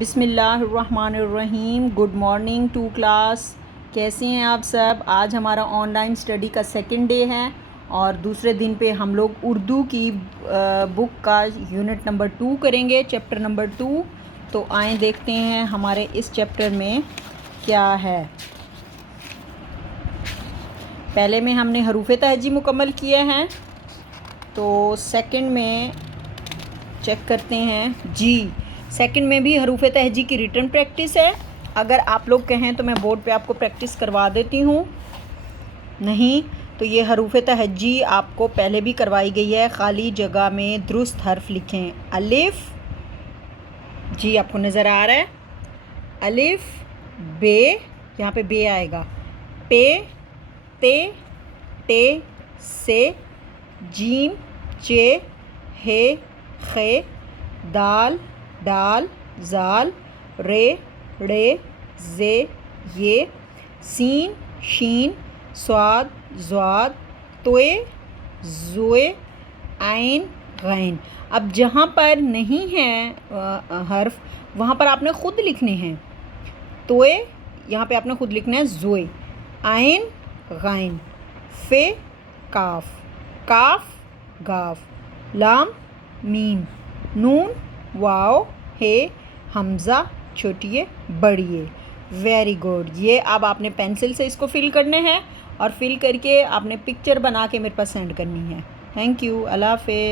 بسم اللہ الرحمن الرحیم. Good morning to class. کیسے ہیں آپ سب؟ آج ہمارا آن لائن اسٹڈی کا سیکنڈ ڈے ہے اور دوسرے دن پہ ہم لوگ اردو کی بک کا یونٹ نمبر 2 کریں گے، چیپٹر نمبر 2. تو آئیں دیکھتے ہیں ہمارے اس چیپٹر میں کیا ہے. پہلے میں ہم نے حروف تہجی مکمل کیے ہیں، تو سیکنڈ میں چیک کرتے ہیں. جی سیکنڈ میں بھی حروف تہجی کی ریٹن پریکٹس ہے. اگر آپ لوگ کہیں تو میں بورڈ پہ آپ کو پریکٹس کروا دیتی ہوں. نہیں تو یہ حروف تہجی آپ کو پہلے بھی کروائی گئی ہے. خالی جگہ میں درست حرف لکھیں. الف، جی آپ کو نظر آ رہا ہے، الف بے، یہاں پہ بے آئے گا، پے تے ٹے سے، جیم چے ہے خے، دال ڈال زال، رے ڑے زے یہ، سین شین صاد ضاد، توئے زوئے، عین غین. اب جہاں پر نہیں ہے حرف وہاں پر آپ نے خود لکھنے ہیں. توئے یہاں پہ آپ نے خود لکھنا ہے زوئے، عین غین، فے کاف، کاف گاف، لام میم، نون واو، ہے حمزہ چھوٹیے بڑیے. Very good. یہ اب آپ نے پینسل سے اس کو فل کرنے ہیں اور فل کر کے آپ نے پکچر بنا کے میرے پاس سینڈ کرنی ہے. Thank you. اللہ حافظ.